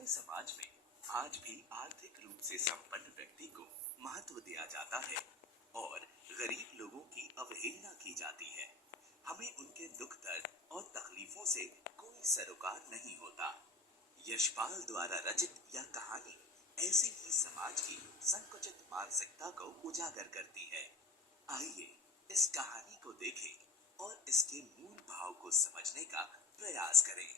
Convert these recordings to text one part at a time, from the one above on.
हमारे समाज में आज भी आर्थिक रूप से संपन्न व्यक्ति को महत्व दिया जाता है और गरीब लोगों की अवहेलना की जाती है। हमें उनके दुख दर्द और तकलीफों से कोई सरोकार नहीं होता। यशपाल द्वारा रचित यह कहानी ऐसी ही समाज की संकुचित मानसिकता को उजागर करती है। आइए इस कहानी को देखें और इसके मूल भाव को समझने का प्रयास करें।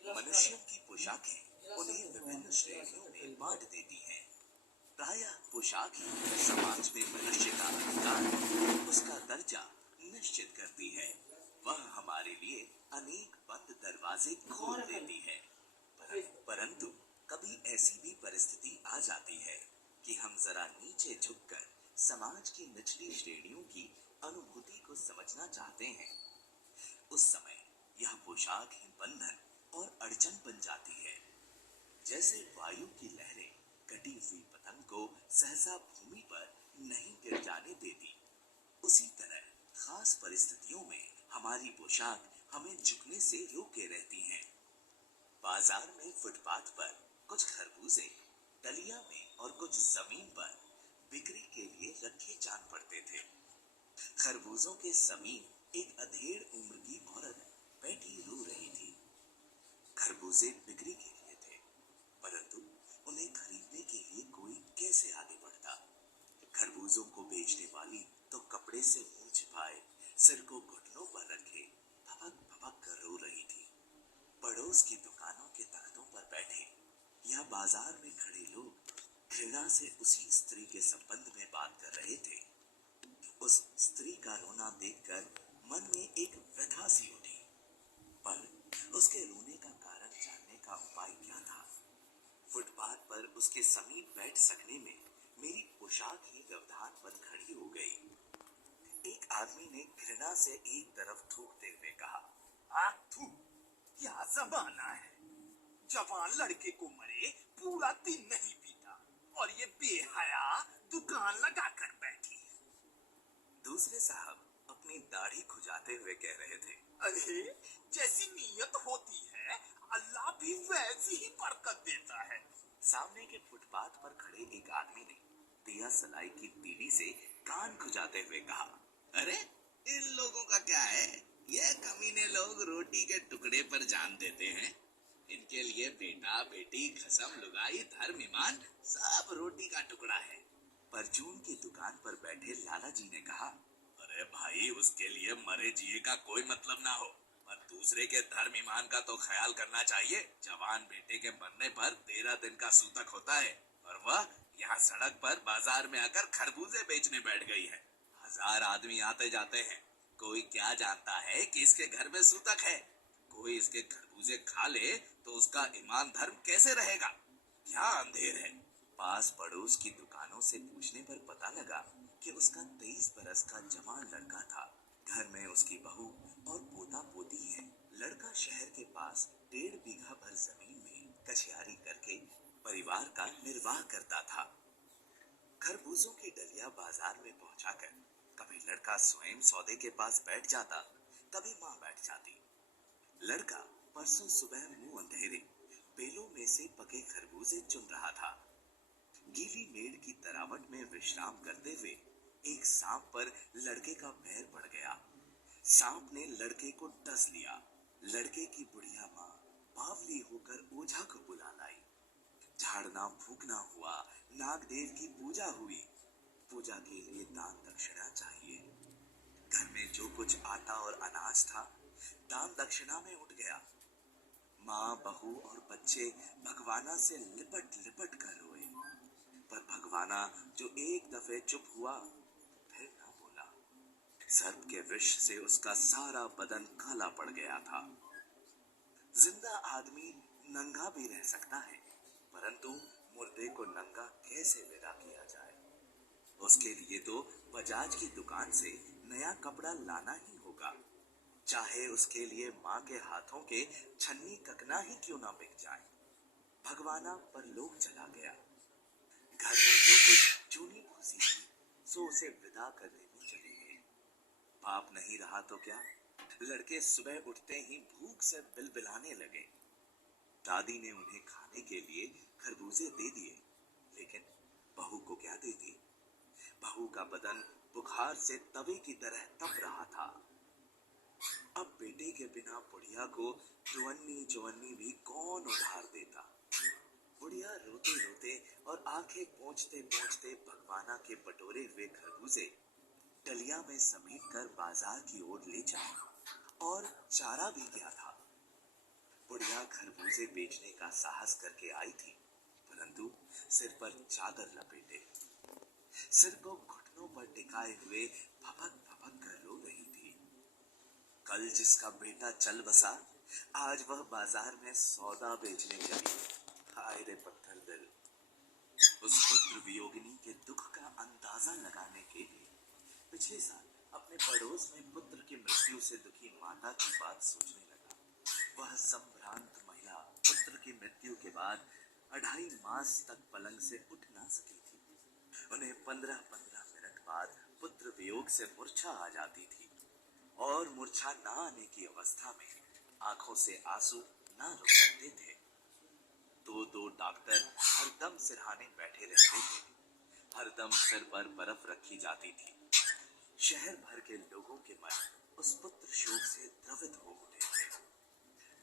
मनुष्यों की पोशाकें उन्हें विभिन्न श्रेणियों में बांट देती हैं। प्रायः पोशाक ही समाज में मनुष्य का अधिकार, उसका दर्जा निश्चित करती है। वह हमारे लिए अनेक बंद दरवाजे खोल देती है। परंतु कभी ऐसी भी परिस्थिति आ जाती है कि हम जरा नीचे झुककर समाज की निचली श्रेणियों की अनुभूति को समझना चाहते हैं। उस समय यह पोशाक ही बंधन और अड़चन बन जाती है। जैसे वायु की लहरें कटी हुई पतंग को सहसा भूमि पर नहीं गिर जाने देती, उसी तरह खास परिस्थितियों में हमारी पोशाक हमें झुकने से रोके रहती है। बाजार में फुटपाथ पर कुछ खरबूजे डलिया में और कुछ जमीन पर बिक्री के लिए रखे जान पड़ते थे। खरबूजों के समीप एक अधेड़ उम्र की औरत बैठी रो रही थी। खरबूजे बिक्री के लिए थे, परंतु उन्हें खरीदने के लिए कोई कैसे आगे बढ़ता। खरबूजों को बेचने वाली तो कपड़े से मुंह छिपाए सिर को घुटनों पर रखे भपक भपक कर रो रही थी। पड़ोस की दुकानों के तख्तों पर बैठे या बाजार में खड़े लोग घृणा से उसी स्त्री के संबंध में बात कर रहे थे। उस स्त्री का रोना देखकर मन में एक व्यथा सी उठी, पर उसके रोने का कारण जानने का उपाय क्या था। फुटपाथ पर उसके समीप बैठ सकने में मेरी पोशाक ही व्यवधान बन खड़ी हो गई। एक आदमी ने घृणा से एक तरफ थूकते हुए कहा, थू, क्या जमाना है। जवान लड़के को मरे पूरा दिन नहीं पीता और ये बेहया दुकान लगा कर बैठी है। दूसरे साहब अपनी दाढ़ी खुजाते हुए कह रहे थे, अरे जैसी नीयत होती है अल्लाह भी वैसी ही बरकत देता है। सामने के फुटपाथ पर खड़े एक आदमी ने दिया सलाई की तीली से कान खुजाते हुए कहा, अरे इन लोगों का क्या है, ये कमीने लोग रोटी के टुकड़े पर जान देते हैं। इनके लिए बेटा बेटी खसम लुगाई धर्म ईमान सब रोटी का टुकड़ा है। परचून की दुकान पर बैठे लाला जी ने कहा, अरे भाई उसके लिए मरे जिए का कोई मतलब ना हो, पर दूसरे के धर्म ईमान का तो ख्याल करना चाहिए। जवान बेटे के मरने पर 13 दिन का सूतक होता है और वह यहाँ सड़क पर बाजार में आकर खरबूजे बेचने बैठ गई है। 1000 आदमी आते जाते हैं, कोई क्या जानता है कि इसके घर में सूतक है। कोई इसके खरबूजे खा ले तो उसका ईमान धर्म कैसे रहेगा। क्या अंधेर है। पास पड़ोस की दुकानों से पूछने पर पता लगा कि उसका 23 बरस का जवान लड़का था। घर में उसकी बहू और पोता पोती है। लड़का शहर के पास 1.5 बीघा भर जमीन में कछियारी करके परिवार का निर्वाह करता था। खरबूजों की डलिया बाजार में पहुंचाकर कभी लड़का स्वयं सौदे के पास बैठ जाता, कभी मां बैठ जाती। लड़का परसों सुबह मुंह अंधेरे बेलों में से पके खरबूजे चुन रहा था। गीली मेड़ की तरावट में विश्राम करते हुए एक सांप पर लड़के का पैर पड़ गया। सांप ने लड़के को डस लिया। लड़के की बुढ़िया माँ बावली होकर ओझा को बुला लाई। झाड़ना फूकना हुआ, नागदेव की पूजा हुई। पूजा के लिए दान दक्षिणा चाहिए। घर में जो कुछ आटा और अनाज था दान दक्षिणा में उठ गया। माँ बहू और बच्चे भगवाना से लिपट लिपट कर रोए, पर भगवाना जो एक दफे चुप हुआ फिर ना बोला। सर्प के विष से उसका सारा बदन काला पड़ गया था। जिंदा आदमी नंगा भी रह सकता है, परंतु मुर्दे को नंगा कैसे विदा किया जाए। उसके लिए तो बजाज की दुकान से नया कपड़ा लाना ही होगा, चाहे उसके लिए माँ के हाथों के छन्नी ककना ही क्यों ना बिक जाए। भगवाना परलोक चला गया। घर में जो कुछ चूनी भूसी थी सो उसे विदा कर देने चले गए। पाप नहीं रहा तो क्या, लड़के सुबह उठते ही भूख से बिलबिलाने लगे। दादी ने उन्हें खाने के लिए खरबूजे दे दिए, लेकिन बहू को क्या देती? बहू का बदन बुखार से तवे की तरह तप रहा था। अब बेटे के बिना बुढ़िया को चुवन्नी चुवन्नी भी कौन उधार देता? बुढ़िया रोते रोते और आंखें पोंछते पोंछते भगवाना के बटोरे हुए खरबूजे डलिया में समेट कर बाजार की ओर ले चली। और चारा भी क्या था? बुढ़िया खरबूजे बेचने का साहस करके आई थी, परंतु सिर पर चादर लपेटे, सिर को घुटनों पर टिकाए हुए भपक भपक कर रो रही थी। कल जिसका बेटा चल बसा, आज वह बाजार में सौदा बेचने चली। हाय रे पत्थर दिल। उस पुत्र वियोगिनी के दुख का अंदाजा लगाने के लिए पिछले साल अपने पड़ोस में पुत्र की मृत्यु से दुखी माता की बात सोचने लगा। वह संभ्रांत महिला पुत्र की मृत्यु के बाद 2.5 मास तक पलंग से उठ ना सकी थी। उन्हें 15-15 मिनट बाद पुत्र वियोग से मूर्छा आ जाती थी, और मूर्छा न आने की अवस्था में आंखों से आंसू न रुक सकते थे। दो डॉक्टर हरदम सिरहाने बैठे रहते थे, हरदम सिर पर बर्फ रखी जाती थी। शहर भर के लोगों के मन उस पुत्र शोक से द्रवित हो उठे थे।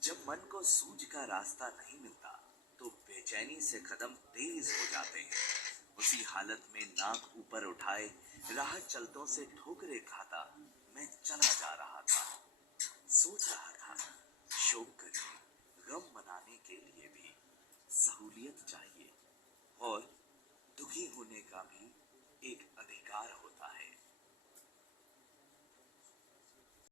जब मन को सूझ का रास्ता नहीं मिलता तो बेचैनी से कदम तेज हो जाते हैं। उसी हालत में नाक ऊपर उठाए राह चलतों से ठोकरे खाता मैं चला जा रहा था। सोच रहा था, शोक करने, गम मनाने के लिए भी सहूलियत चाहिए।